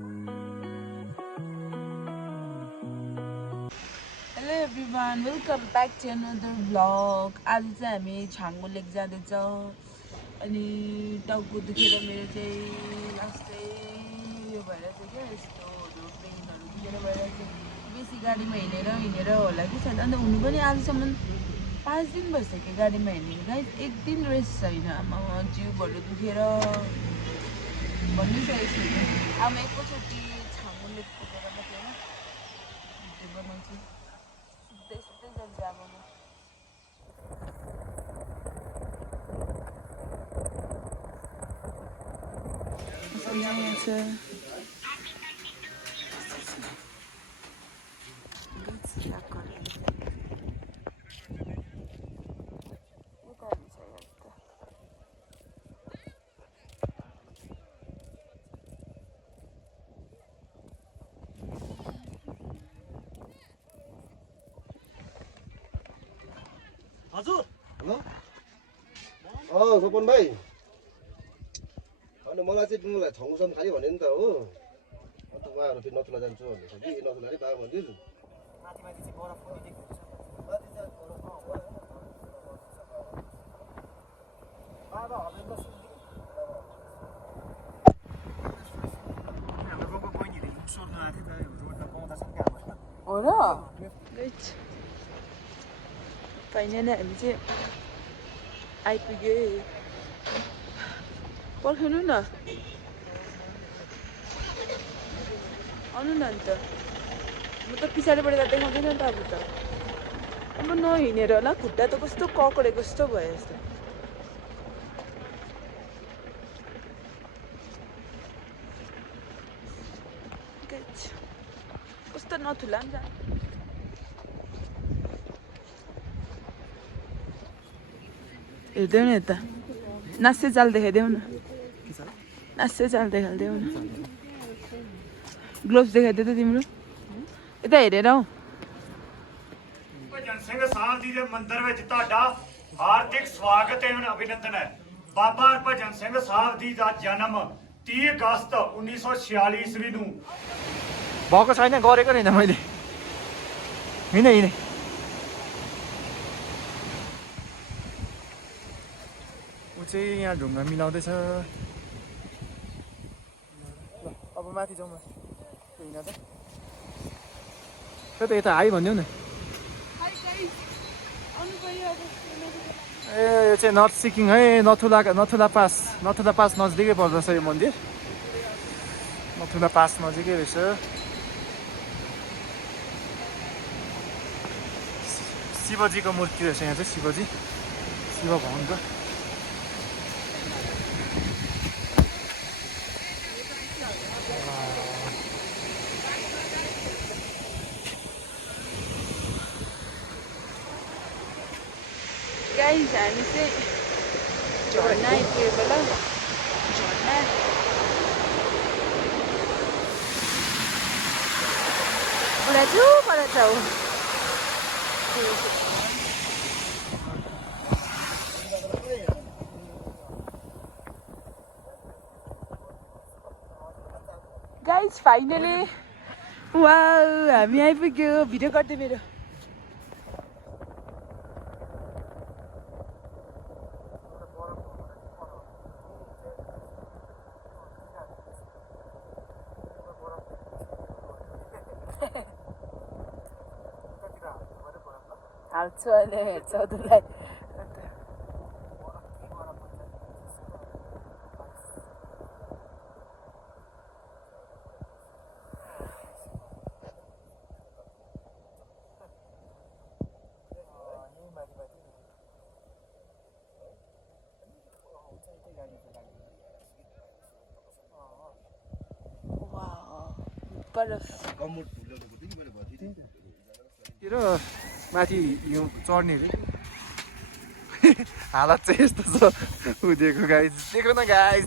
Hello everyone, welcome back to another vlog. आज चाहिँ हामी छाङ्गु लेक जाँदैछ अनि टाउको दुखेर मेरो चाहिँ लास्टै यो भएर चाहिँ क्या यस्तो पेनहरु दुखेर भइरहेको छ बेसी गाडीमा हिँडेर होला कि सायद अन्त हुनु पनि आजसम्म 5 दिन भइसक्यो गाडीमा हिँडेको गाइस एक दिन रेस्ट छैन आमा जिउहरु दुखेर भनिसकेको छु अब एकैचोटि छाङ्गु लेक पुगेर मात्रै हैन भिडियो बनाउँछु सुत्दै जान्छ अब म हजुर हेलो सपन भाइ अनि मलाई चाहिँ मलाई छाङ्गुसम्म खाली भन्यो नि त हो अन्त उहाँहरू फेरि नथुला जान्छु भनेको कि नथुला अरे बाबा मन्दिर माथि माथि चाहिँ बरफ पनि देख्नुहुन्छ बाबा हबेको हाम्रो गाउँको बहिनीले मुख सोध्नु आएको थियो त रोडमा पाउँदैछन् क्या हाम्रो हो र गाइस फाइनली हामी चाहिँ आइपुग्यो पर्खिनु न आउनु न अन्त म त पछाडिबाट त देखाउँदैन नि त अब त अब नहिँडेर होला खुट्टा त कस्तो कक्रेको जस्तो भयो जस्तो कस्तो नथुला नि त हेर्देऊ न यता नास्से चाल देखाइदेऊ न नास्से चाल देखाइदेऊ न ग्लोभ्स देखाइदेऊ त तिम्रो यता हेरेर हौ ਭਜਨ ਸਿੰਘ ਸਾਹਿਬ ਜੀ ਦੇ ਮੰਦਿਰ ਵਿੱਚ ਤੁਹਾਡਾ ਹਾਰਦਿਕ ਸਵਾਗਤ ਹੈ ਅਭਿਨੰਦਨ ਹੈ ਬਾਬਾ ਭਜਨ ਸਿੰਘ ਸਾਹਿਬ ਜੀ ਦਾ ਜਨਮ 30 ਅਗਸਤ 1946 ਈਸਵੀ ਨੂੰ भएको छैन गरेको छैन मैले हिँडे ऊ चाहिँ यहाँ ढुङ्गा मिलाउँदैछ ल अब माथि जाउँ हिँड त त्यही त यता हाई भनिदेऊ न ए यो चाहिँ नर्थ सिक्किम है नथुला पास नजिकै पर्दछ यो मन्दिर नथुला पास नजिकै रहेछ शिवजीको मूर्ति रहेछ यहाँ चाहिँ शिव भगवानको गाइस हामी चाहिँ झर्ना आइपुग्यो बेला झर्ना पर छ हो गाइस फाइनली वाउ हामी आइपुग्यो भिडियो गर्दै मेरो हाल्छु अहिले हेर्छ अरूलाई र माथि यो चढ्ने रे हालत चाहिँ यस्तो छ उदेको गाइस देखो न गाइस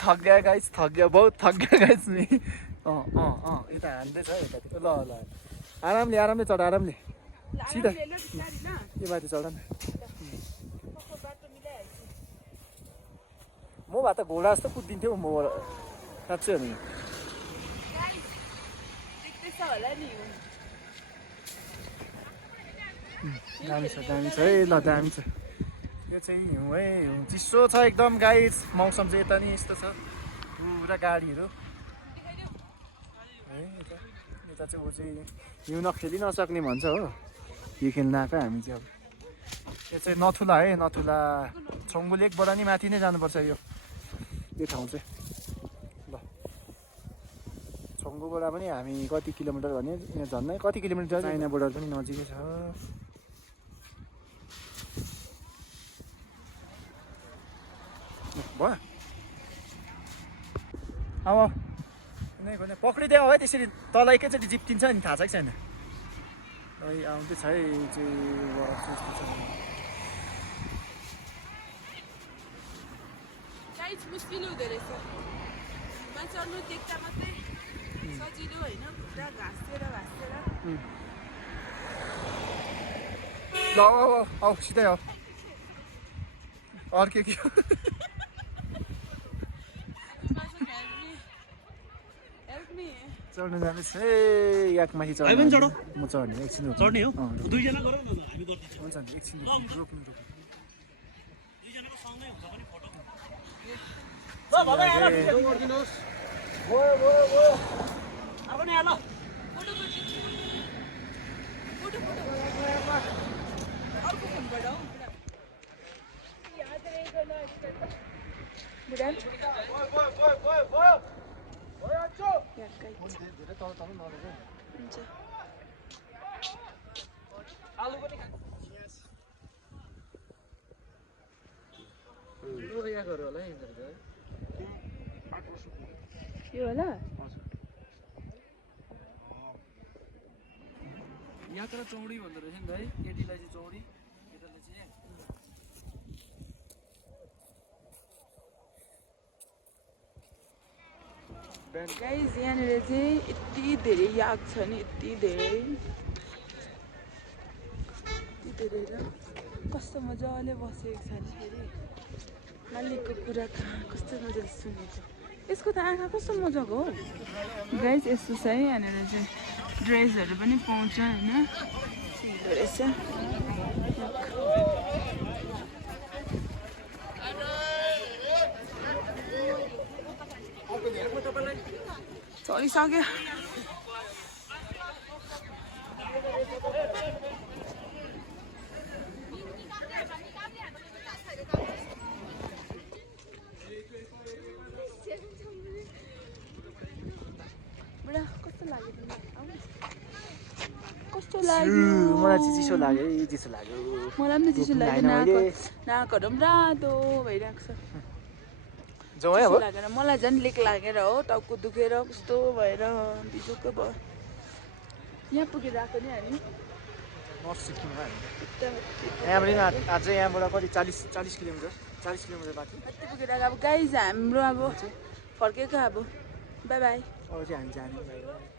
थक गया गाइस बहुत थक गया गाइस नि यता हान्दैछ यतातिर ल आरामले चढ आरामले सिधा यो माथि चढ न भए त घोडा जस्तो कुदिन्थ्यो म साँच्चै हो नि देख्दैछ होला नि दामी छ है ल दामी छ यो चाहिँ हिउँ है हिउँ चिसो छ एकदम गाइस मौसम चाहिँ यता नि यस्तो छ पुरा गाडीहरू है यता चाहिँ ऊ चाहिँ हिउँ नखेली नसक्ने भन्छ हो यो खेल्न आएको हामी चाहिँ अब यो चाहिँ नथुला है नथुला छङ्गु लेकबाट नि माथि नै जानुपर्छ यो ठाउँ चाहिँ ल छङ्गुबाट पनि हामी कति किलोमिटर भने यहाँ झन्नै कति किलोमिटर चाइना बोर्डर पनि नजिकै छ भयो अब कुनै पक्रिदियो है त्यसरी तल एकैचोटि जिप्टिन्छ नि थाहा छ कि छैन आउँदैछ है गाइस मुस्किल हुँदो रहेछ चल्नु देख्दा मात्रै सजिलो होइन पुरा घाँसेर ल औ सिधै हो अर्के के चढ्नु जाँदैछ है याकमाथि चढ्नु म चढ्ने एकछिन चढ्ने हो दुईजना गरौँ न हामी गर्दैछौँ हुन्छ नि एकछिन रोक्नु यो होला यात्रा चौडी भन्दो रहेछ नि त है केटीलाई चाहिँ चौडी केटालाई चाहिँ गाइस यहाँनिर चाहिँ यति धेरै याक छ नि यति धेरै कस्तो मजाले बसेको छ नि फेरि मालिकको कुरा कस्तो मजाले सुनेको यसको त आँखा कस्तो मजाको हो गाइस यस्तो छ है यहाँनिर चाहिँ ड्रेसहरू पनि पाउँछ होइन सुन्दर रहेछ चलिसक्यो कस्तो लाग्यो मलाई चाहिँ चिसो लाग्यो चिसो लाग्यो मलाई पनि चिसो लाग्यो नाकहरू पनि रातो भइरहेको छ चिसो लागेर मलाई झन् लेक लागेर हो टाउको दुखेर कस्तो भएर बिजोको भयो यहाँ पुगेर आएको नि हामी नर्थ सिक्किममा यहाँबाट अझै यहाँबाट कति 40 किलोमिटर बाँकी पुगेर अब गाइज हाम्रो अब फर्केको अब बाई बाई अब चाहिँ हामी जाने